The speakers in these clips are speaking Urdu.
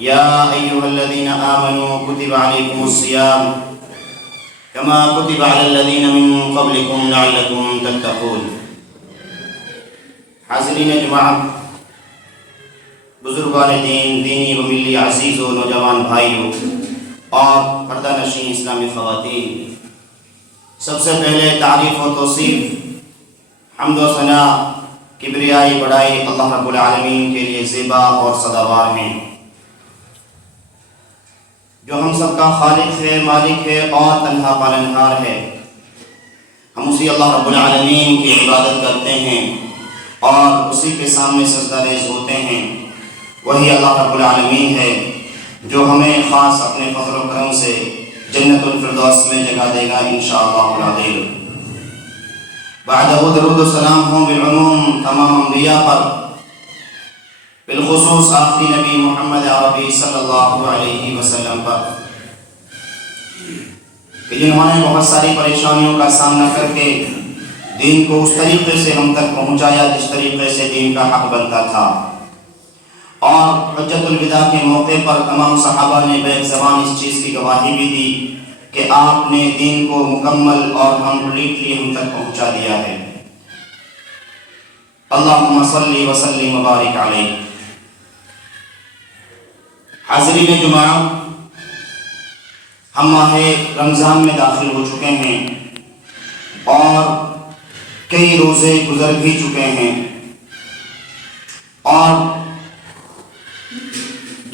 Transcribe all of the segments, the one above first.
يا أيها الذين آمنوا كتب عليكم الصيام كما كتب على الذين من قبلكم لعلكم تتقون. حاضرین جماعت، بزرگان دین، دینی و ملی عزیزوں، نوجوان بھائیوں اور پردہ نشین اسلامی خواتین، سب سے پہلے تعریف و توصیف، حمد و ثنا، کبریائی، بڑائی اللہ رب العالمین کے لیے زیبا اور سزاوار ہیں، جو ہم سب کا خالق ہے، مالک ہے اور تنہا پالنہار ہے۔ ہم اسی اللہ رب العالمین کی عبادت کرتے ہیں اور اسی کے سامنے سجدہ ریز ہوتے ہیں۔ وہی اللہ رب العالمین ہے جو ہمیں خاص اپنے فضل و کرم سے جنت الفردوس میں جگہ دے گا انشاءاللہ العظیم۔ بعدہ درود و سلام ہوں بالعموم تمام انبیاء پر، بالخصوص آخری نبی محمد عربی صلی اللہ علیہ وسلم پر، کہ جنہوں نے بہت ساری پریشانیوں کا سامنا کر کے دین کو اس طریقے سے ہم تک پہنچایا جس طریقے سے دین کا حق بنتا تھا، اور حجت الوداع کے موقع پر تمام صحابہ نے بیک زبان اس چیز کی گواہی بھی دی کہ آپ نے دین کو مکمل اور کمپلیٹلی ہم تک پہنچا دیا ہے۔ اللہم صلی وسلم وبارک علیہ۔ حاضرین جماعت، ہم ماہ رمضان میں داخل ہو چکے ہیں اور کئی روزے گزر بھی چکے ہیں، اور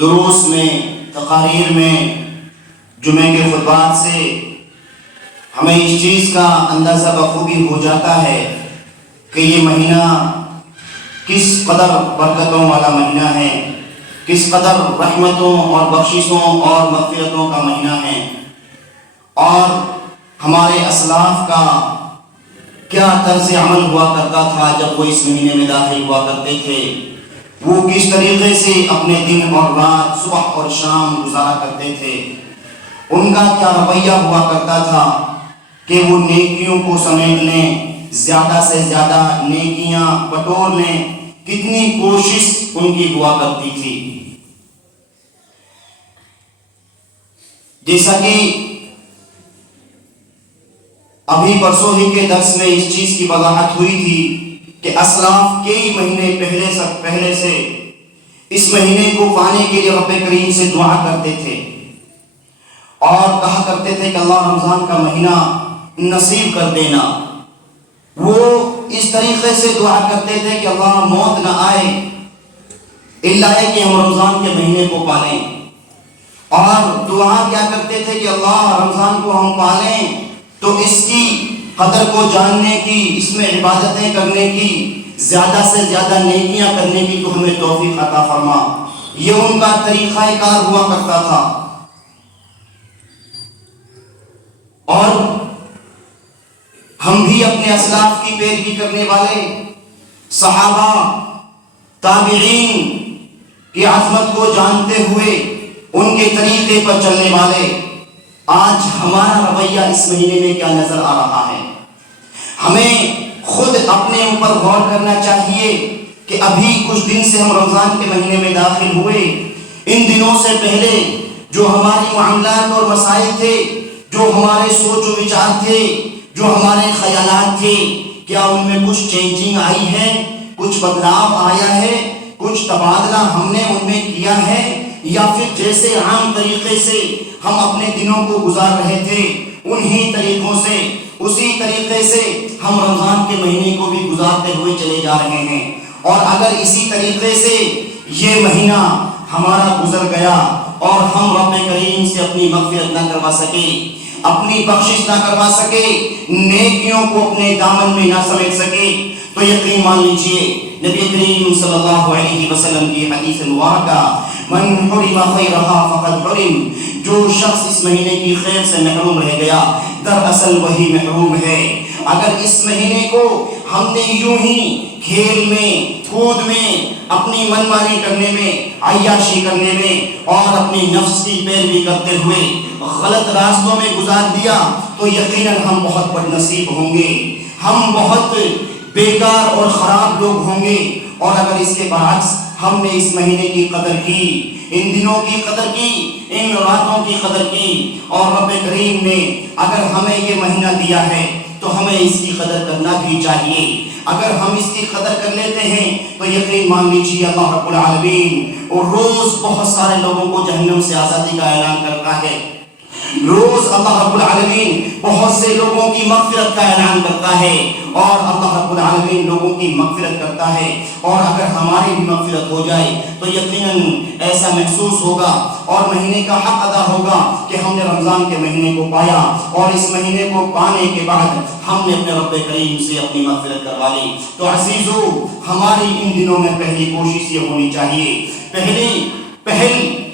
دروس میں، تقاریر میں، جمعے کے خطبات سے ہمیں اس چیز کا اندازہ بخوبی ہو جاتا ہے کہ یہ مہینہ کس قدر برکتوں والا مہینہ ہے، کس قدر رحمتوں اور بخششوں اور مغفرتوں کا مہینہ ہے، اور ہمارے اسلاف کا کیا طرز عمل ہوا کرتا تھا جب وہ اس مہینے میں داخل ہوا کرتے تھے، وہ کس طریقے سے اپنے دن اور رات، صبح اور شام گزارا کرتے تھے، ان کا کیا رویہ ہوا کرتا تھا کہ وہ نیکیوں کو سمیٹ لیں، زیادہ سے زیادہ نیکیاں بٹور لیں، کتنی کوشش ان کی ہوا کرتی تھی۔ جیسا کہ ابھی پرسوں ہی کے درس میں اس چیز کی وضاحت ہوئی تھی کہ اسلاف کئی مہینے پہلے سے اس مہینے کو پانے کے لیے رب کریم سے دعا کرتے تھے اور کہا کرتے تھے کہ اللہ رمضان کا مہینہ نصیب کر دینا۔ وہ اس طریقے سے دعا کرتے تھے کہ اللہ موت نہ آئے الا کہ ہم رمضان کے مہینے کو پالیں، اور دعا کیا کرتے تھے کہ اللہ رمضان کو ہم پالیں تو اس کی قدر کو جاننے کی، اس میں عبادتیں کرنے کی، زیادہ سے زیادہ نیکیاں کرنے کی تو ہمیں توفیق عطا فرما۔ یہ ان کا طریقہ کار ہوا کرتا تھا، اور ہم بھی اپنے اسلاف کی پیروی کرنے والے صحابہ، تابعین کی عظمت کو جانتے ہوئے ان کے طریقے پر چلنے والے، آج ہمارا رویہ اس مہینے میں کیا نظر آ رہا ہے؟ ہمیں خود اپنے اوپر غور کرنا چاہیے کہ ابھی کچھ دن سے ہم رمضان کے مہینے میں داخل ہوئے، ان دنوں سے پہلے جو ہماری معاملات اور مسائل تھے، جو ہمارے سوچ و وچار تھے، جو ہمارے خیالات تھے، کیا ان میں کچھ چینجنگ آئی ہے، کچھ بدلاؤ آیا ہے، کچھ تبادلہ ہم نے ان میں کیا ہے، یا پھر جیسے عام طریقے سے ہم اپنے دنوں کو گزار رہے تھے انہی طریقوں سے، اسی طریقے سے ہم رمضان کے مہینے کو بھی گزارتے ہوئے چلے جا رہے ہیں؟ اور اگر اسی طریقے سے یہ مہینہ ہمارا گزر گیا اور ہم رب کریم سے اپنی مغفرت نہ کروا سکے، اپنی بخشش نہ کروا سکے، نیکیوں کو اپنے دامن میں نہ سمیٹ سکے، تو یقین مان لیجئے نبی کریم صلی اللہ علیہ وسلم کی حدیث مبارکہ من حرم خیرہا فقد حرم، جو شخص اس مہینے کی خیر سے محروم رہ گیا دراصل وہی محروم ہے۔ اگر اس مہینے کو ہم نے یوں ہی کھیل میں، کود میں، اپنی من مانی کرنے میں، عیاشی کرنے میں اور اپنی نفس کی پیروی کرتے ہوئے غلط راستوں میں گزار دیا تو یقیناً ہم بہت بد نصیب ہوں گے، ہم بہت بیکار اور خراب لوگ ہوں گے۔ اور اگر اس کے برعکس ہم نے اس مہینے کی قدر کی، ان دنوں کی قدر کی، ان راتوں کی قدر کی، اور رب کریم نے اگر ہمیں یہ مہینہ دیا ہے تو ہمیں اس کی قدر کرنا بھی چاہیے۔ اگر ہم اس کی قدر کر لیتے ہیں تو یقین مان لیجیے اللہ رب العالمین اور روز بہت سارے لوگوں کو جہنم سے آزادی کا اعلان کرتا ہے۔ روز اللہ رب العالمین بہت سے لوگوں کی مغفرت کا اعلان کرتا ہے، اور اللہ رب العالمین لوگوں کی مغفرت کرتا ہے۔ اور اگر ہماری بھی مغفرت ہو جائے تو یقیناً ایسا محسوس ہوگا اور مہینے کا حق ادا ہوگا کہ ہم نے رمضان کے مہینے کو پایا، اور اس مہینے کو پانے کے بعد ہم نے اپنے رب کریم سے اپنی مغفرت کروا لی۔ تو عزیزو، ہماری ان دنوں میں پہلی کوشش یہ ہونی چاہیے، پہل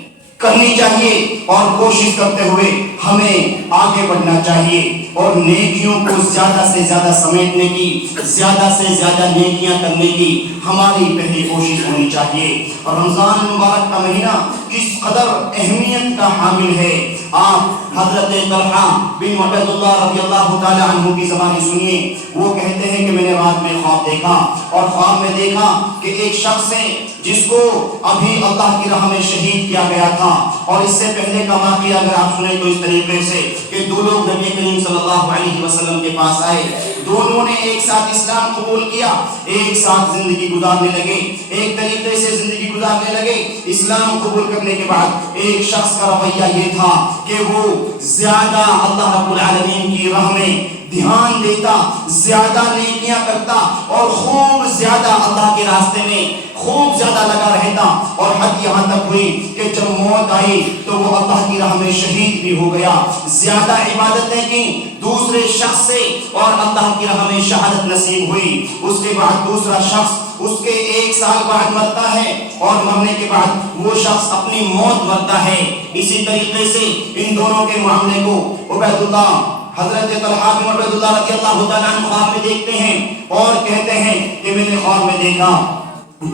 کرنی چاہیے، اور کوشش کرتے ہوئے ہمیں آگے بڑھنا چاہیے، اور نیکیوں کو زیادہ سے زیادہ سمیٹنے کی، زیادہ سے زیادہ نیکیاں کرنے کی ہماری پہلی کوشش ہونی چاہیے۔ اور رمضان المبارک کا مہینہ کس قدر اہمیت کا حامل ہے، آپ حضرت طلحہ بن عبید اللہ رضی اللہ تعالی عنہ کی زبانی سنیے۔ وہ کہتے ہیں کہ میں نے رات میں خواب دیکھا، اور خواب میں دیکھا کہ ایک شخص ہے جس کو ابھی اللہ کی راہ میں شہید کیا گیا تھا، اور اس سے پہلے کا واقعہ اگر آپ سنیں تو اس طریقے سے کہ دو لوگ نبی کریم صلی اللہ علیہ وسلم کے پاس آئے، دونوں نے ایک ساتھ اسلام قبول کیا، ایک ساتھ زندگی گزارنے لگے، ایک طریقے سے زندگی گزارنے لگے۔ اسلام قبول کرنے کے بعد ایک شخص کا رویہ یہ تھا کہ وہ زیادہ اللہ رب العالمین کی راہ میں دھیان دیتا، زیادہ نیکیاں کرتا، اور خوب زیادہ اللہ کے راستے میں خوب زیادہ لگا رہتا، اور حد یہاں تک ہوئی کہ جب موت آئی تو وہ اللہ کی راہ میں شہید بھی ہو گیا۔ زیادہ عبادتیں کی دوسرے شخص سے، اور اللہ کی راہ میں شہادت نصیب ہوئی۔ اس کے بعد دوسرا شخص اس کے 1 سال بعد مرتا ہے، اور مرنے کے بعد وہ شخص اپنی موت مرتا ہے۔ اسی طریقے سے ان دونوں کے معاملے کو عبید اللہ حضرت طلحہ بن عبید اللہ رضی اللہ تعالیٰ عنہ خواب میں دیکھتے ہیں، اور کہتے ہیں کہ میں نے خواب میں دیکھا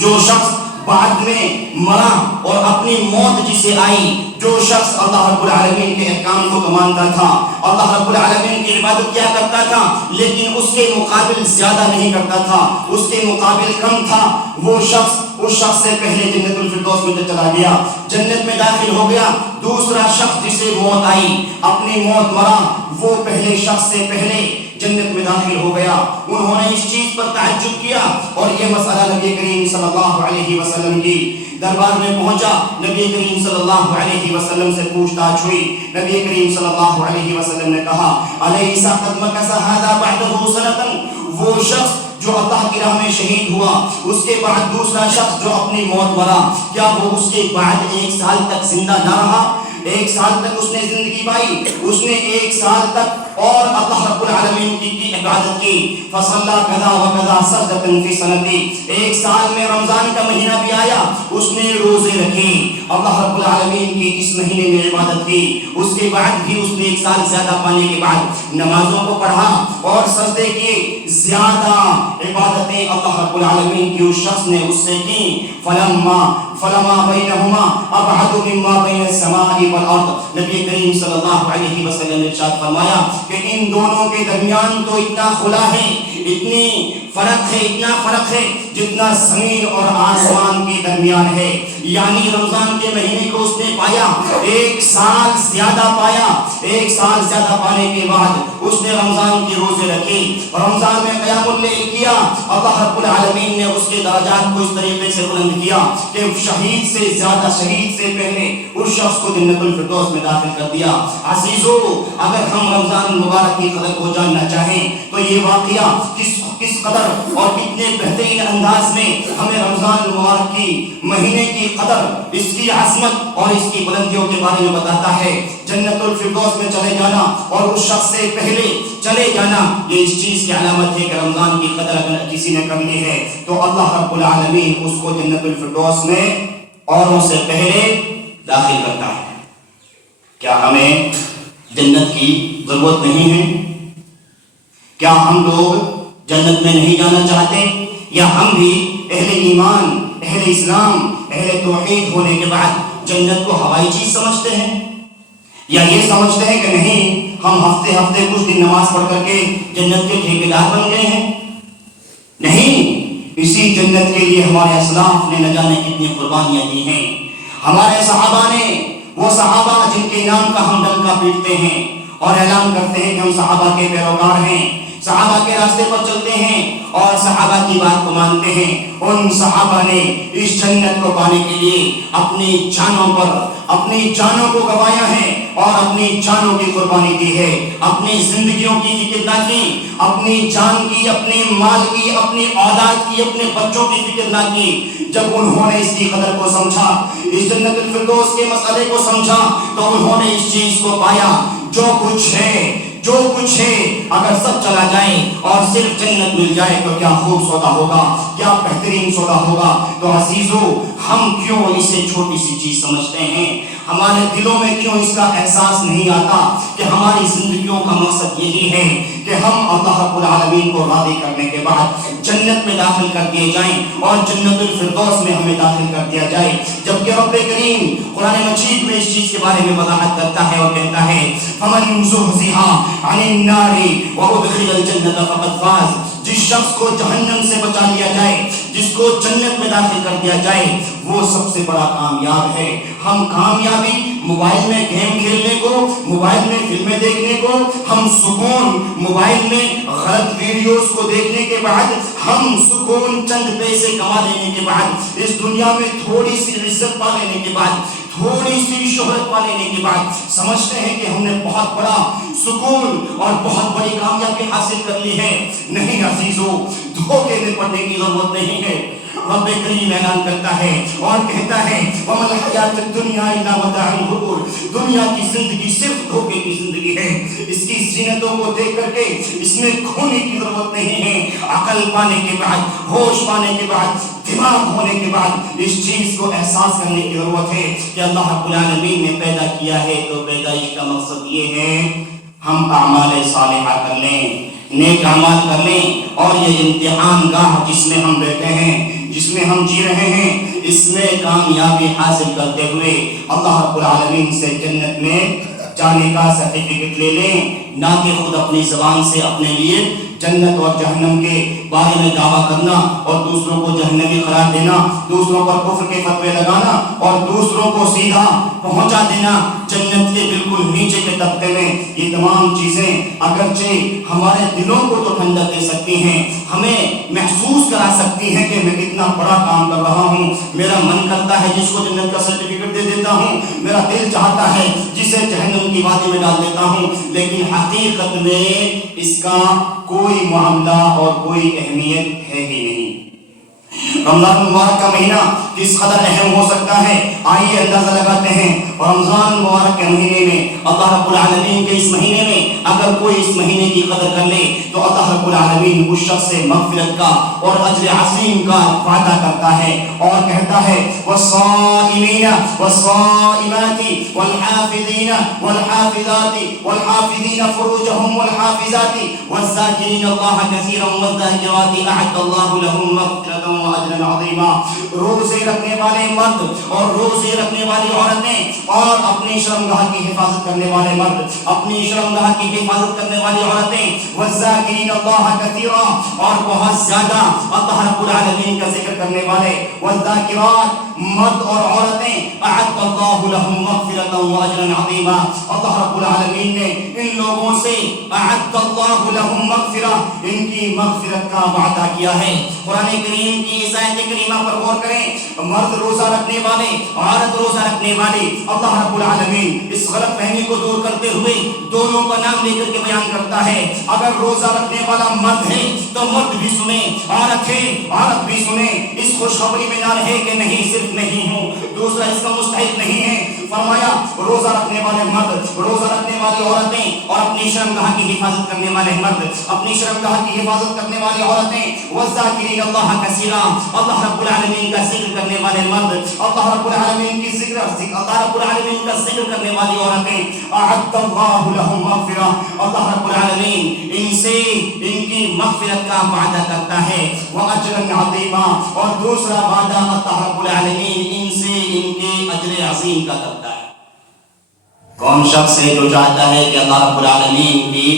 جو شخص بعد میں مرا اور اپنی موت جسے آئی، جو شخص اللہ رب العالمین کے احکام کو مانتا تھا، اللہ رب العالمین کی عبادت کیا کرتا تھا، لیکن اس کے مقابل زیادہ نہیں کرتا تھا، اس کے مقابل کم تھا، وہ شخص اس شخص سے پہلے جنت الفردوس میں چلا گیا، جنت میں داخل ہو گیا۔ دوسرا شخص جسے موت آئی، اپنی موت مرا، وہ پہلے شخص سے پہلے جنت میں داخل ہو گیا۔ انہوں نے اس چیز پر تعجب کیا، اور یہ مسئلہ نبی کریم صلی اللہ علیہ وسلم کی دربار میں پہنچا۔ نبی کریم صلی اللہ علیہ وسلم سے پوچھ تاچھ ہوئی۔ نبی کریم صلی اللہ علیہ وسلم نے کہا الیس قد مکث ھذا بعدہ سنۃ، وہ شخص جو اللہ کی راہ میں شہید ہوا، اس کے بعد دوسرا شخص جو اپنی موت مرا، کیا وہ اس کے بعد 1 سال تک زندہ نہ رہا؟ 1 سال تک اس نے زندگی پائی، اس نے 1 سال تک اور اللہ رب العالمین کی عبادت کی۔ فصلى كذا وكذا سجدة في سنتي، 1 سال میں رمضان کا مہینہ بھی آیا، اس نے روزے رکھے، اللہ رب العالمین کی اس مہینے میں عبادت کی۔ اس کے بعد بھی اس نے 1 سال زیادہ پانے کے بعد نمازوں کو پڑھا اور سجدے کیے، زیادہ عبادتیں اللہ رب العالمین کی اس شخص نے اس سے کی۔ فلما بینہما ابعد مما بین السماء والارض، نبی کریم صلی اللہ علیہ وسلم نے ارشاد فرمایا کہ ان دونوں کے درمیان تو اتنا خلا ہے، اتنی فرق ہے، اتنا فرق ہے جتنا زمین اور آسمان کے درمیان ہے۔ یعنی رمضان کے مہینے کو اس نے پایا، 1 سال زیادہ پایا، 1 سال زیادہ پانے کے بعد اس نے رمضان کے روزے رکھے، رمضان میں قیام اللیل کیا۔ اللہ رب العالمین نے اس کے درجات کو اس طریقے سے بلند کیا کہ شہید سے زیادہ، شہید سے پہلے اس شخص کو جنت الفردوس میں داخل کر دیا۔ عزیزو، اگر ہم رمضان المبارک کی قدر کو جاننا چاہیں تو یہ واقعہ کس قدر اور کتنے بہترین انداز میں ہمیں رمضان المبارک کی مہینے کی قدر، اس کی عظمت اور اس کی بلندیوں کے بارے میں بتاتا ہے۔ جنت الفردوس میں چلے جانا اور اس شخص سے پہلے چلے جانا، یہ اس چیز کی علامت ہے کہ رمضان کی قدر اگر کسی نے کر لی ہے تو اللہ رب العالمین اس کو جنت الفردوس میں اوروں سے پہلے داخل کرتا ہے۔ کیا ہمیں جنت کی ضرورت نہیں ہے؟ کیا ہم لوگ جنت میں نہیں جانا چاہتے؟ یا ہم بھی اہل ایمان، اہل اسلام، اہل توحید ہونے کے بعد جنت کو ہوائی چیز سمجھتے ہیں؟ یا یہ سمجھتے ہیں کہ نہیں، ہم ہفتے ہفتے کچھ دن نماز پڑھ کر کے جنت کے ٹھیکیدار بن گئے ہیں؟ نہیں، اسی جنت کے لیے ہمارے اسلاف نے نہ جانے کتنی قربانیاں دی ہیں۔ ہمارے صحابہ نے، وہ صحابہ جن کے نام کا ہم ڈنکا پیٹتے ہیں اور اعلان کرتے ہیں کہ ہم صحابہ کے پیروکار ہیں، صحابہ کے راستے پر چلتے ہیں اور صحابہ کی بات کو مانتے ہیں، ان صحابہ نے اس جنت کو پانے کے لیے اپنی جانوں کو گنوایا ہے اور اپنی جانوں کی قربانی دی ہے، اپنی زندگیوں کی فکر نہ کی، اپنی جان کی، اپنے مال کی، اپنی اولاد کی، اپنے بچوں کی فکر نہ کی۔ جب انہوں نے اس کی قدر کو سمجھا، اس جنت الفردوس کے مسئلے کو سمجھا، تو انہوں نے اس چیز کو پایا، جو کچھ ہے اگر سب چلا جائے اور صرف جنت مل جائے تو کیا خوب سودا ہوگا، کیا بہترین سودا ہوگا۔ تو عزیزو، ہم کیوں اسے چھوٹی سی چیز سمجھتے ہیں؟ ہمارے دلوں میں کیوں اس کا احساس نہیں آتا کہ ہماری زندگیوں کا مقصد یہی ہے کہ ہم اللہ رب العالمین کو راضی کرنے کے بعد جنت میں داخل کر دیے جائیں اور جنت الفردوس میں ہمیں داخل کر دیا جائے۔ جبکہ رب کریم قرآن مجید میں اس چیز کے بارے میں وضاحت کرتا ہے اور کہتا ہے فَمَنْ زُحْزِحَ عَنِ النَّارِ وَأُدْخِلَ الْجَنَّةَ فَقَدْ فَازَ۔ جس شخص کو جہنم سے بچا لیا جائے، جس کو جنت میں داخل کر دیا جائے، وہ سب سے بڑا کامیاب ہے۔ ہم کامیابی موبائل میں گیم کھیلنے کو، موبائل میں فلمیں دیکھنے کو، ہم سکون موبائل میں غلط ویڈیوز کو دیکھنے کے بعد، ہم سکون چند پیسے کما لینے کے بعد، اس دنیا میں تھوڑی سی عزت پا لینے کے بعد، تھوڑی سی شہرت پا لینے کے بعد سمجھتے ہیں کہ ہم نے بہت بڑا سکون اور بہت بڑی کامیابی حاصل کر لی ہے۔ نہیں عزیزو، دھوکے میں پڑنے کی ضرورت نہیں ہے۔ رب کریم اعلان کرتا ہے اور کہتا ہے وَمَا الْحَيَاةُ الدُّنْيَا إِلَّا مَتَاعُ الْغُرُورِ۔ دنیا کی زندگی صرف دھوکے کی زندگی ہے۔ اس کی زینتوں کو دیکھ کر کے اس میں کھونے کی ضرورت نہیں ہے۔ عقل پانے کے بعد، ہوش پانے کے بعد، دماغ ہونے کے بعد اس چیز کو احساس کرنے کی ضرورت ہے کہ اللہ رب العالمین نے پیدا کیا ہے تو پیدائش کا مقصد یہ ہے ہم اعمال صالحہ کر لیں، نیک اعمال کر لیں، اور یہ امتحان گاہ جس میں ہم بیٹھے ہیں، جس میں ہم جی رہے ہیں، اس میں کامیابی حاصل کرتے ہوئے اللہ رب العالمین سے جنت میں جانے کا سرٹیفکیٹ لے لیں، نہ کہ خود اپنی زبان سے اپنے لیے جنت اور جہنم کے بارے میں دعویٰ کرنا اور دوسروں کو جہنمی قرار دینا، دوسروں پر کفر کے فتوے لگانا اور دوسروں کو سیدھا پہنچا دینا جنت کے بالکل نیچے کے طبقے میں۔ یہ تمام چیزیں اگرچہ ہمارے دلوں کو تو ٹھنڈک دے سکتی ہیں، ہمیں محسوس کرا سکتی ہیں کہ میں کتنا بڑا کام کر رہا ہوں، میرا من کرتا ہے جس کو جنت کا سرٹیفکیٹ دے دیتا ہوں، میرا دل چاہتا ہے جسے جہنم کی وادی میں ڈال دیتا ہوں، لیکن حقیقت میں اس کا کوئی معاملہ اور کوئی اہمیت ہے ہی نہیں۔ رمضان مبارک کا مہینہ کس قدر اہم ہو سکتا ہے، آئیے اندازہ لگاتے ہیں۔ رمضان مبارک کے مہینے میں اللہ رب العالمین کے اس مہینے میں اگر کوئی اس مہینے کی قدر کر لے تو اللہ رب العالمین اس شخص سے مغفرت کا اور اجر عظیم کا وعدہ کرتا ہے اور کہتا ہے والصائمین والصائمات والحافظین والحافظات والحافظین فروجهم والحافظات والذاکرین اللہ کثیرا والذاکرات اعد اللہ لهم مغفرۃ واجرا عظیما۔ روزے رکھنے والے مرد اور روزے رکھنے والی عورتیں اور اپنی شرمگاہ کی حفاظت کرنے والے مرد، اپنی شرمگاہ کی حفاظت کرنے والی عورتیں، والذاکرین اللہ کثیرا، اور بہت زیادہ اللہ رب العالمین کا ذکر کرنے والے، والذاکرات مرد اور عورتیں، اعد اللہ لهم مغفرۃ واجرا عظیما۔ اللہ رب العالمین نے ان لوگوں سے اعد اللہ لهم مغفرۃ، ان کی مغفرت کا وعدہ کیا ہے۔ قرآن کریم کی اس آیت کریمہ پر غور کریں، مرد روزہ رکھنے والے، عورت روزہ رکھنے والی، اللہ رب العالمین اس غلط فہمی کو دور کرتے ہوئے دونوں کا نام لے کر کے بیان کرتا ہے۔ اگر روزہ رکھنے والا مرد ہے تو مرد بھی سنے، عورت ہے عورت بھی سنے، اس خوشخبری میں نہ رہے کہ نہیں صرف نہیں ہوں، دوسرا اس کا مستحق نہیں ہے۔ فرمایا روزہ رکھنے والے مرد، روزہ رکھنے والی عورتیں اور اپنی شرمگاہ کی حفاظت کرنے والے مرد، اپنی شرمگاہ کی حفاظت کرنے والی عورتیں، والذاکرین اللہ کثیرا، اللہ رب العالمین کا ذکر کرنے والے مرد، اللہ رب العالمین کی اللہ رب العالمین کا ذکر کرنے والی عورتیں، اعد اللہ لهم مغفرۃ، اللہ رب العالمین ان سے ان کی مغفرت کا وعدہ کرتا ہے، واجرا عظیما، اور دوسرا وعدہ اللہ رب العالمین ان سے ان کے اجر عظیم کا کرتا ہے۔ کون شخص ہے جو چاہتا ہے کہ اللہ رب العالمین کی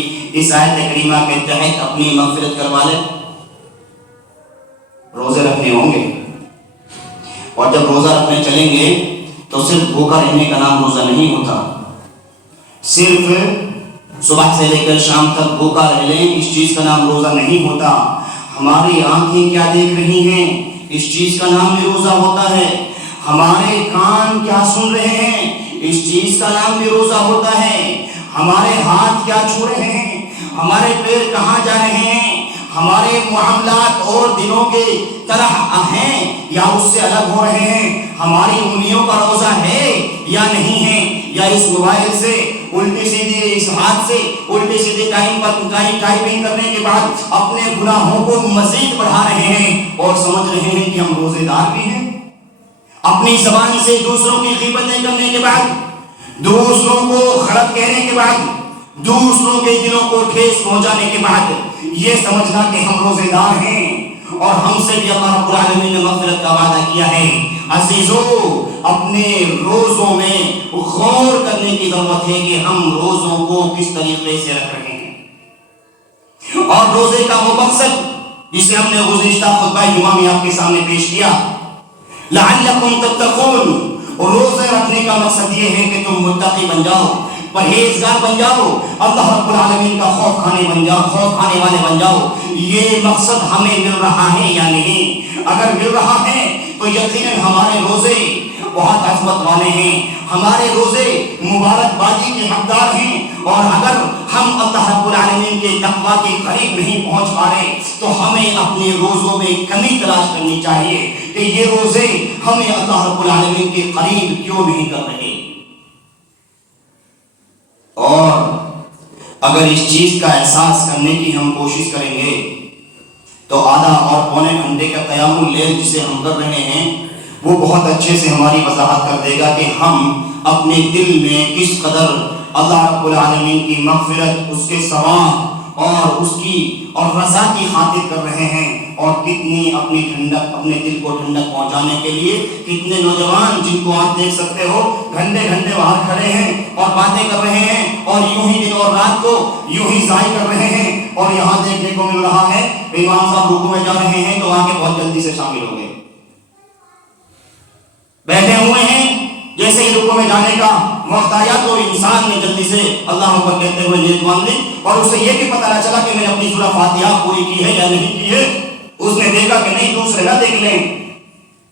اس آیت کریمہ کے تحت اپنی مغفرت کروا لے؟ روزے رکھنے ہوں گے، اور جب روزہ رکھنے چلیں گے تو صرف بھوکا رہنے کا نام روزہ نہیں ہوتا. صرف صبح سے لے کر شام تک بھوکا رہ لیں اس چیز کا نام روزہ نہیں ہوتا. ہماری آنکھیں کیا دیکھ رہی ہیں اس چیز کا نام بھی روزہ ہوتا ہے. ہمارے کان کیا سن رہے ہیں اس چیز کا نام بھی روزہ ہوتا ہے. ہمارے ہاتھ کیا چھو رہے ہیں، ہمارے پیر کہاں جا رہے ہیں، ہمارے معاملات اور دنوں کے طرح ہیں یا اس سے الگ ہو رہے ہیں، ہماری انگلیوں کا روزہ ہے یا نہیں ہے، یا اس موبائل سے الٹی سیدھی، اس ہاتھ سے الٹی سیدھی ٹائپنگ کرنے کے بعد اپنے گناہوں کو مزید بڑھا رہے ہیں اور سمجھ رہے ہیں کہ ہم روزے دار بھی ہیں. اپنی زبان سے دوسروں کی غیبتیں کرنے کے بعد، دوسروں کو غلط کہنے کے بعد، دوسروں کے دلوں کو ٹھیس پہنچانے کے بعد یہ سمجھنا کہ ہم روزے دار ہیں اور ہم سے بھی اللہ رب العالمین نے مغفرت کا وعدہ کیا ہے. عزیزو، اپنے روزوں میں غور کرنے کی ضرورت ہے کہ ہم روزوں کو کس طریقے سے رکھ رہے ہیں، اور روزے کا وہ مقصد جسے ہم نے گزشتہ خطبہ جمعہ میں آپ کے سامنے پیش کیا، لعلکم تتقون. روزے رکھنے کا مقصد یہ ہے کہ تم متقی بن جاؤ، پرہیزگار بن جاؤ، اللہ رب العالمین کا خوف کھانے والے بن جاؤ. یہ مقصد ہمیں مل رہا ہے یا نہیں؟ اگر مل رہا ہے تو یقیناً ہمارے روزے بہت عظمت والے ہیں، ہمارے روزے مبارک بادی کے حقدار ہیں. اور اگر ہم اللہ رب العالمین کے تقویٰ کے قریب نہیں پہنچ پا رہے تو ہمیں اپنے روزوں میں کمی تلاش کرنی چاہیے کہ یہ روزے ہمیں اللہ رب العالمین کے قریب کیوں نہیں کر رہے. اور اگر اس چیز کا احساس کرنے کی ہم کوشش کریں گے تو آدھا اور پونے گھنٹے کا قیام اللیل جسے ہم کر رہے ہیں وہ بہت اچھے سے ہماری وضاحت کر دے گا کہ ہم اپنے دل میں کس قدر اللہ رب العالمین کی مغفرت، اس کے ثواب اور اس کی اور رضا کی خاطر کر رہے ہیں، اور کتنی اپنی ٹھنڈک، اپنے دل کو ٹھنڈک پہنچانے کے لیے کتنے نوجوان جن کو آپ دیکھ سکتے ہو گھنٹے گھنٹے باہر کھڑے ہیں اور باتیں کر رہے ہیں اور یوں ہی دن اور رات کو یوں ہی ضائع کر رہے ہیں. اور یہاں دیکھنے کو مل رہا ہے امام صاحب رکوع میں جا رہے ہیں تو آ کے بہت جلدی سے شامل ہو گئے، بیٹھے ہوئے ہیں جیسے ہی رکوع میں جانے کا وقت آیا تو انسان نے جلدی سے اللہ اکبر کہتے ہوئے نیت مان لی، اور اسے یہ بھی پتہ نہ چلا کہ میں نے اپنی سورہ فاتحہ پوری کی ہے یا نہیں کی ہے. اس نے دیکھا کہ نہیں دوسرے نہ دیکھ لیں،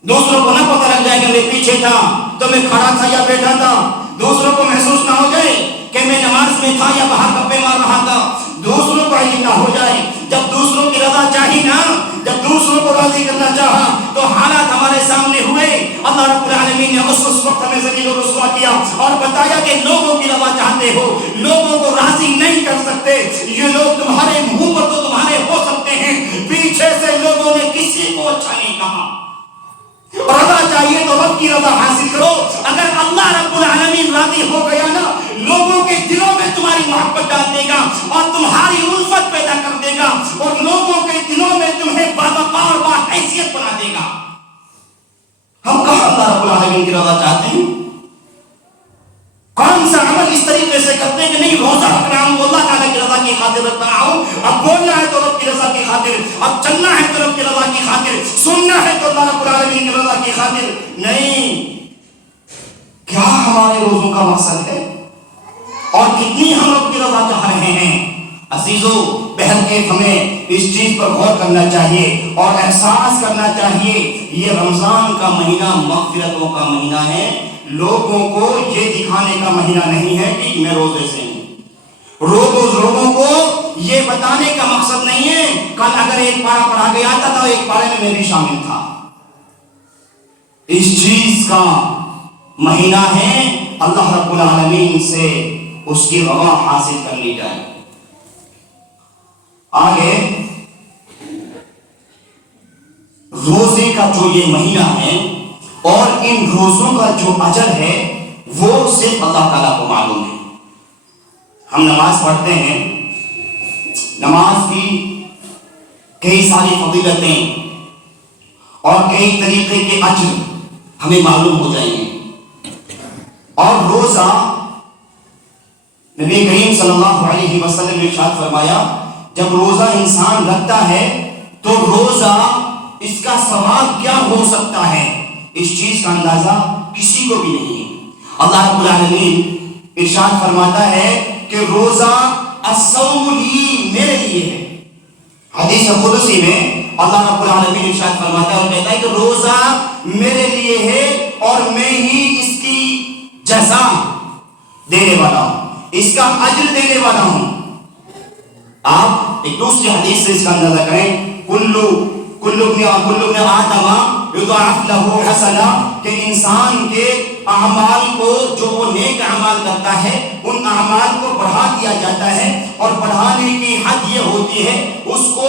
دوسروں کو نہ پتہ لگ جائے کہ میں پیچھے تھا تو میں کھڑا تھا یا بیٹھا تھا، دوسروں کو محسوس نہ ہو جائے کہ میں نماز میں تھا یا باہر گپے مار رہا تھا، دوسروں کو علم نہ ہو جائے. جب دوسروں کی رضا چاہی نا، جب دوسروں کو راضی کرنا چاہا تو حالات ہمارے سامنے ہوئے. اللہ رب العالمین نے اس وقت ہمیں ذلیل و رسوا کیا اور بتایا کہ لوگوں کی رضا چاہتے ہو، لوگوں کو راضی نہیں کر سکتے، یہ لوگ تمہارے منہ پر تو تمہارے ہو سکتے ہیں، پیچھے سے لوگوں نے کسی کو اچھا نہیں کہا. رضا چاہیے تو رب کی رضا حاصل کرو. اگر اللہ رب العالمین راضی ہو گیا نا، لوگوں کے دلوں میں تمہاری محبت ڈال دے گا اور تمہاری الفت پیدا کر دے گا اور لوگوں کے دلوں میں تمہیں باوقار اور باحیثیت بنا دے گا. ہم کہاں اللہ رب العالمین کی رضا چاہتے ہیں؟ کون سا عمل اس طریقے سے کرتے ہیں کہ نہیں روزہ رکھ رہا ہوں تو اللہ تعالیٰ کی رضا کی خاطر رکھ رہا ہوں، اب بولنا ہے تو رب کی رضا کی خاطر، اب چلنا ہے تو رب کی رضا کی خاطر، سننا ہے تو اللہ رب العالمین کی رضا کی خاطر نہیں. کیا ہمارے روزوں کا مقصد ہے اور کتنی ہم رب کی رضا چاہ رہے ہیں؟ عزیزو، بہرکیف ہمیں اس چیز پر غور کرنا چاہیے اور احساس کرنا چاہیے یہ رمضان کا مہینہ مغفرتوں کا مہینہ ہے. لوگوں کو یہ دکھانے کا مہینہ نہیں ہے کہ میں روزے سے ہوں، لوگوں کو یہ بتانے کا مقصد نہیں ہے کل اگر ایک پارہ پڑھا گیا تھا تو ایک پارے میں بھی شامل تھا. اس چیز کا مہینہ ہے اللہ رب العالمین سے اس کی رضا حاصل کر لی جائے. آگے روزے کا جو یہ مہینہ ہے اور ان روزوں کا جو اجر ہے وہ صرف اللہ تعالیٰ کو معلوم ہے. ہم نماز پڑھتے ہیں، نماز کی کئی ساری فضیلتیں اور کئی طریقے کے اجر ہمیں معلوم ہو جائیں گے. اور روزہ نبی کریم صلی اللہ علیہ وسلم نے ارشاد فرمایا جب روزہ انسان رکھتا ہے تو روزہ اس کا ثواب کیا ہو سکتا ہے، اس چیز کا اندازہ کسی کو بھی نہیں ہے۔ اللہ رب العالمین ارشاد فرماتا ہے کہ روزہ الصوم لی، میرے لیے ہے۔ حدیث قدسی میں اللہ رب العالمین ارشاد فرماتا ہے اور کہتا ہے کہ روزہ میرے لیے ہے اور میں ہی اس کی جزا دینے والا ہوں، اس کا اجر دینے والا ہوں۔ آپ ایک دوسری حدیث سے اس کا اندازہ کریں، کل ابن آدم یضاعف له حسنہ، کہ انسان کے اعمال کو، جو وہ نیک اعمال کرتا ہے ان اعمال کو بڑھا دیا جاتا ہے، اور بڑھانے کی حد یہ ہوتی ہے اس کو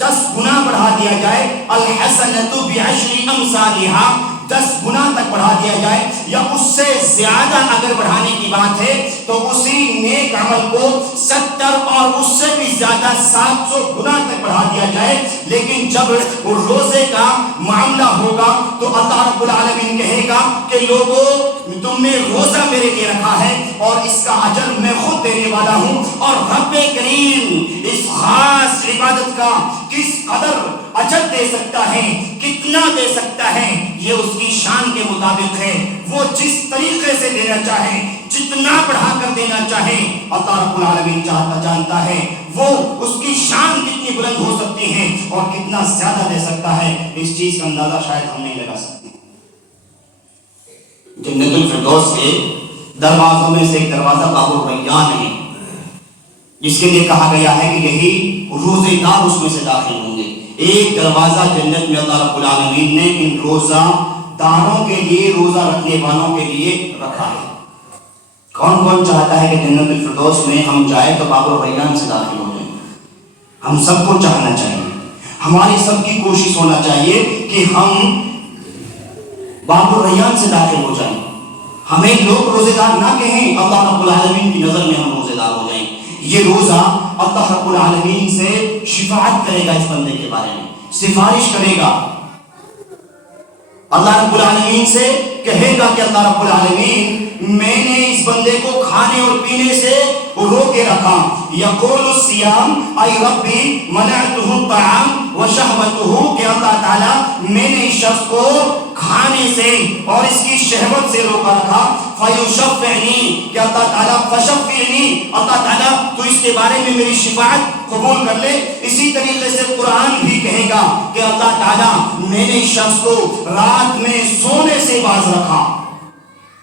10 گنا بڑھا دیا جائے، الحسنۃ بعشر امثالها، 10 گنا تک بڑھا دیا جائے، یا اس سے زیادہ اگر بڑھانے کی بات ہے تو اسی نیک عمل کو 70 اور اس سے بھی زیادہ 700 گنا تک بڑھا دیا جائے۔ لیکن جب روزے کا معاملہ ہوگا تو اللہ رب العالمین کہے گا کہ لوگوں، تم نے روزہ میرے لیے رکھا ہے اور اس کا اجر میں خود دینے والا ہوں، اور رب کریم اس خاص عبادت کا کس قدر اجر دے سکتا ہے، کتنا دے سکتا ہے، یہ اس کی شان کے مطابق ہے۔ وہ جس طریقے سے دینا چاہے، جتنا بڑھا کر دینا چاہے، اللہ رب العالمین جانتا ہے وہ اس کی شان کتنی بلند ہو سکتی ہے اور کتنا زیادہ دے سکتا ہے۔ اس چیز کا اندازہ شاید ہم نہیں لگا سکتے۔ جنت الفردوس کے دروازوں میں سے ایک دروازہ باب الریان ہے، جس کے لیے کہا گیا ہے کہ یہی روزے دار اس میں سے داخل ہوں گے۔ ایک دروازہ جنت میں اللہ رب العالمین نے ان روزہ داروں کے لیے، روزہ رکھنے والوں کے لیے رکھا ہے۔ کون کون چاہتا ہے کہ جنت الفردوس میں ہم جائیں تو باب الریان سے داخل ہو جائیں؟ ہم سب کو چاہنا چاہیے، ہماری سب کی کوشش ہونا چاہیے کہ ہم باب الریان سے داخل ہو جائیں۔ ہمیں لوگ روزے دار نہ کہیں، اللہ رب العالمین کی نظر میں ہم روزے دار ہو جائیں۔ یہ روزہ اللہ رب العالمین سے شفاعت کرے گا، اس بندے کے بارے میں سفارش کرے گا، اللہ رب العالمین سے کہے گا کہ اللہ رب العالمین میں نے اس بندے کو کھانے اور پینے سے روکے رکھا۔ یقول الصیام ای ربی منعتہ الطعام وشہوتہ، کہ اللہ تعالیٰ میں نے اس شخص کو کھانے سے اور اس کی شہوت سے روکا رکھا۔ فیشفعنی، کہ اللہ تعالیٰ فشفعنی، اللہ تعالیٰ تو اس کے بارے میں میری شفاعت قبول کر لے۔ اسی طریقے سے قرآن بھی کہے گا کہ اللہ تعالیٰ میں نے اس شخص کو رات میں سونے سے باز رکھا۔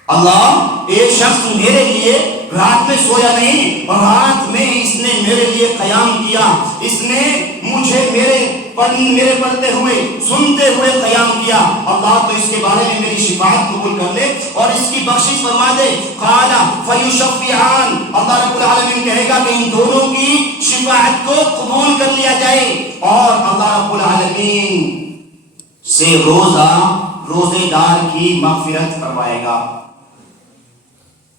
اللہ، ایک شخص میرے لیے رات میں سویا نہیں، رات میں اس نے میرے لیے قیام کیا، اس نے مجھے میرے پڑھتے ہوئے سنتے ہوئے قیام کیا۔ اللہ تو اس کے بارے میں میری شفاعت قبول کر لے اور اس کی بخشش فرما دے۔ قال فیشفعان، اللہ رب العالمین کہے گا کہ ان دونوں کی شفاعت کو قبول کر لیا جائے، اور اللہ رب العالمین سے روزے دار کی مغفرت فرمائے گا۔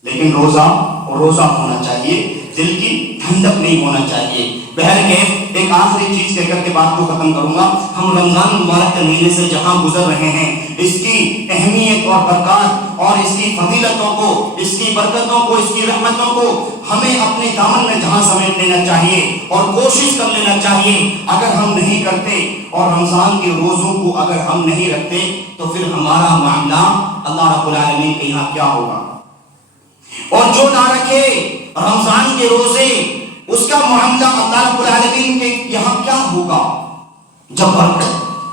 لیکن روزہ ہونا چاہیے، دل کی ٹھنڈک نہیں ہونا چاہیے۔ بہرکیف ایک آخری چیز کہہ کر کے بات کو ختم کروں گا۔ ہم رمضان مبارک کے مہینے سے جہاں گزر رہے ہیں، اس کی اہمیت اور برکات اور اس کی فضیلتوں کو، اس کی برکتوں کو، اس کی رحمتوں کو ہمیں اپنے دامن میں جہاں سمیٹ لینا چاہیے اور کوشش کر لینا چاہیے۔ اگر ہم نہیں کرتے اور رمضان کے روزوں کو اگر ہم نہیں رکھتے تو پھر ہمارا معاملہ اللہ رب العالمین کے یہاں کیا ہوگا؟ اور جو نہ رکھے رمضان کے روزے، اس کا معاملہ اللہ رب العالمین کے یہاں کیا ہوگا؟ جب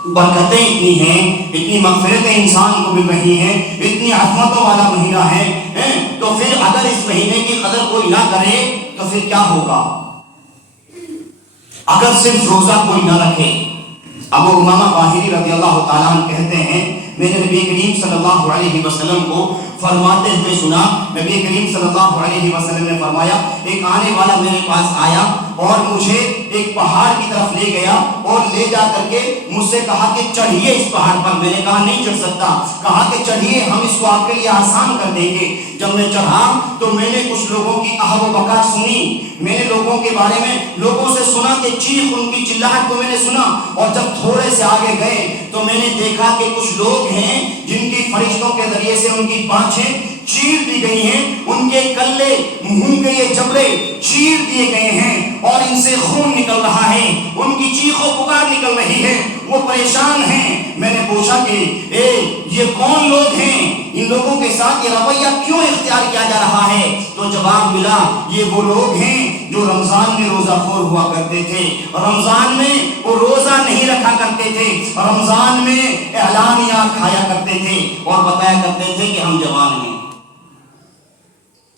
برکتیں اتنی ہیں، اتنی مغفرتیں انسان کو مل رہی ہیں، اتنی عظمتوں والا مہینہ ہے، تو پھر اگر اس مہینے کی قدر کوئی نہ کرے تو پھر کیا ہوگا؟ اگر صرف روزہ کوئی نہ رکھے۔ ابو امامہ باہلی رضی اللہ تعالیٰ عنہ کہتے ہیں، میں نے نبی کریم صلی اللہ علیہ وسلم کو فرماتے ہوئے سنا۔ نبی کریم صلی اللہ علیہ وسلم نے فرمایا، ایک آنے والا میرے پاس آیا اور مجھے ایک پہاڑ کی طرف لے گیا اور لے جا کر کے مجھ سے کہا کہ چڑھیے اس پہاڑ پر۔ میں نے کہا نہیں چڑھ سکتا۔ کہا کہ چڑھیے، ہم اس کو آپ کے لیے آسان کر دیں گے۔ جب میں چڑھا تو میں نے کچھ لوگوں کی آہ و بکا سنی، میں نے لوگوں کے بارے میں لوگوں سے سنا کہ چیخ، ان کی چلاہٹ کو میں نے سنا، اور جب تھوڑے سے آگے گئے تو میں نے دیکھا کہ کچھ لوگ ہیں جن کی فرشتوں کے ذریعے سے ان کی بانچیں چیر دی گئی ہیں، ان کے کلے منہ کے یہ جبڑے چیر دیے گئے ہیں اور ان سے خون نکل رہا ہے، ان کی چیخ و پکار نکل رہی ہے، وہ پریشان ہیں۔ میں نے پوچھا کہ یہ کون لوگ ہیں، ان لوگوں کے ساتھ یہ رویہ کیوں اختیار کیا جا رہا ہے؟ تو جواب ملا یہ وہ لوگ ہیں جو رمضان میں روزہ خور ہوا کرتے تھے، رمضان میں وہ روزہ نہیں رکھا کرتے تھے، رمضان میں اعلانیہ کھایا کرتے تھے اور بتایا کرتے تھے کہ ہم جوان ہیں۔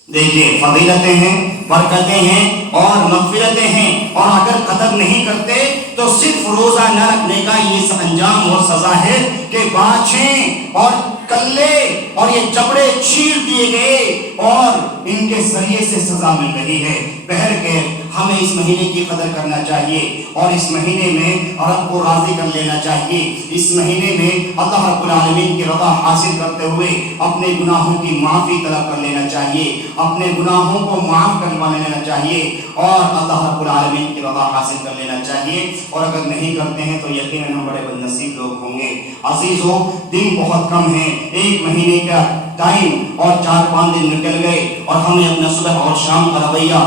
دیکھیے فضیلتیں ہیں، برکتیں ہیں اور مغفرتیں ہیں، اور اگر قدر نہیں کرتے تو صرف روزہ نہ رکھنے کا یہ انجام اور سزا ہے کہ باچھیں اور کلے اور یہ جبڑے چیر دیے گئے اور ان کے ذریعے سے سزا مل رہی ہے۔ بہرکیف ہمیں اس مہینے کی قدر کرنا چاہیے اور اس مہینے میں رب کو راضی کر لینا چاہیے۔ اس مہینے میں اللہ رب العالمین کی رضا حاصل کرتے ہوئے اپنے گناہوں کی معافی طلب کر لینا چاہیے، اپنے گناہوں کو معاف کروا لینا چاہیے اور اللہ رب العالمین کی رضا حاصل کر لینا چاہیے۔ اور اگر نہیں کرتے ہیں تو یقیناً ہم بڑے بد نصیب لوگ ہوں گے۔ عزیزو، دن بہت کم ہیں، ایک مہینے کا ٹائم اور 4-5 دن نکل گئے اور ہمیں اپنا صبح اور شام کا رویہ،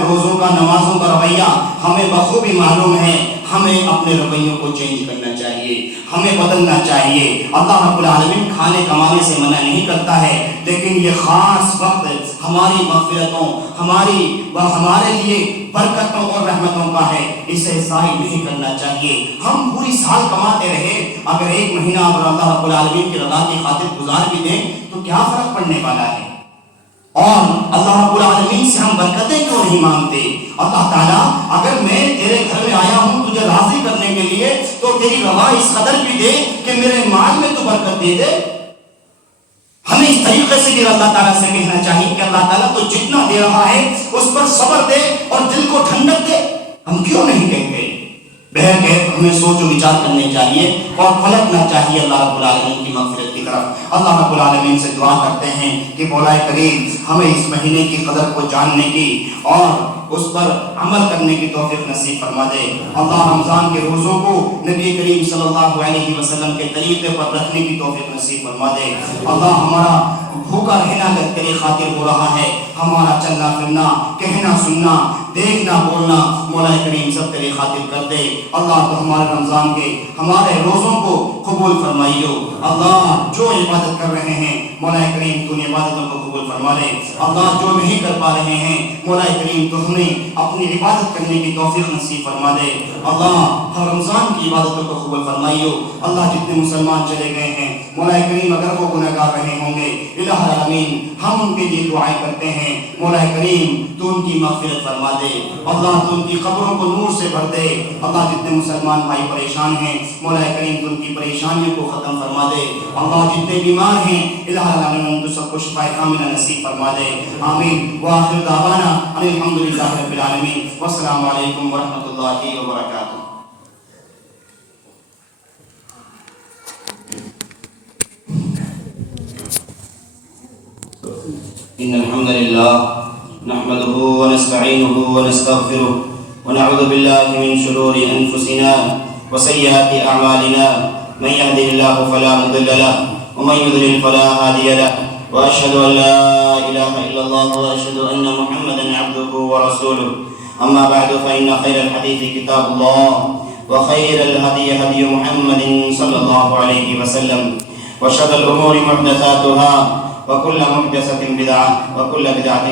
روزوں کا نمازوں کا رویہ ہمیں بخوبی معلوم ہے۔ ہمیں اپنے رویوں کو چینج کرنا چاہیے، ہمیں بدلنا چاہیے۔ اللہ رب العالمین کھانے کمانے سے منع نہیں کرتا ہے، لیکن یہ خاص وقت ہماری مغفرتوں، ہمارے لیے برکتوں اور رحمتوں کا ہے، اسے ضائع نہیں کرنا چاہیے۔ ہم پوری سال کماتے رہے، اگر ایک مہینہ اگر اللہ رب العالمین کی رضا کی خاطر گزار بھی دیں تو کیا فرق پڑنے والا ہے؟ اور اللہ رب العالمین سے ہم برکتیں کیوں نہیں مانگتے؟ اللہ تعالیٰ اگر میں تیرے گھر میں آیا ہوں تجھے راضی کرنے کے لیے تو تیری رضا اس قدر بھی دے کہ میرے مال میں تو برکت دے دے۔ ہمیں اس طریقے سے بھی اللہ تعالیٰ سے کہنا چاہیے کہ اللہ تعالیٰ تو جتنا دے رہا ہے اس پر صبر دے اور دل کو ٹھنڈک دے۔ ہم کیوں نہیں کہیں گے؟ بہرکیف ہمیں سوچ و وچار کرنے چاہیے اور پلٹنا چاہیے اللہ رب العالمین کی مغفرت کی طرف۔ اللہ رب العالمین سے دعا کرتے ہیں کہ مولا کریم ہمیں اس مہینے کی قدر کو جاننے کی اور اس پر عمل کرنے کی توفیق نصیب فرما دے۔ اللہ رمضان کے روزوں کو نبی کریم صلی اللہ علیہ وسلم کے طریقے پر رکھنے کی توفیق نصیب فرما دے۔ اللہ ہمارا بھوکا رہنا اگر تیری خاطر ہو رہا ہے، ہمارا چلنا پھرنا، کہنا سننا، دیکھنا بولنا مولا کریم سب تیری خاطر کر دے۔ اللہ تو ہمارے رمضان کے ہمارے روزوں کو قبول فرمائیو۔ اللہ جو عبادت کر رہے ہیں مولا کریم تو ان عبادتوں کو قبول فرما لے۔ اللہ جو نہیں کر پا رہے ہیں مولا کریم تو ہمیں اپنی عبادت کرنے کی توفیق نصیب فرما دے۔ اللہ ہم رمضان کی عبادتوں کو قبول فرمائیو۔ اللہ جتنے مسلمان چلے گئے ہیں مولا کریم اگر وہ گناہ گار رہے ہوں گے الہ العالمین ہم ان کے لیے دعائیں کرتے ہیں مولا کریم تو ان کی مغفرت فرما دے۔ اللہ تو ان کی قبروں کو نور سے بھر دے۔ اللہ جتنے مسلمان بھائی پریشان ہیں مولا کریم تو ان کی پریشانیوں کو ختم فرما دے۔ اللہ جتنے بیمار ہیں الہ العالمین ان کو سب کو شفا کاملہ نصیب فرما دے۔ آمین۔ وآخر دعوانا ان الحمدللہ رب العالمین والسلام علیکم ورحمۃ اللہ وبرکاتہ۔ إن الحمد لله نحمده ونستعينه ونستغفره ونعوذ بالله من شرور أنفسنا وسيئات أعمالنا من يهده الله فلا مضل له ومن يضلل فلا هادي له وأشهد أن لا إله إلا الله وأشهد أن محمدا عبده ورسوله أما بعد فإن خير الحديث كتاب الله وخير الهدي هدي محمد صلى الله عليه وسلم وشر الأمور محدثاتها وكل محدثة بدعة وكل بدعة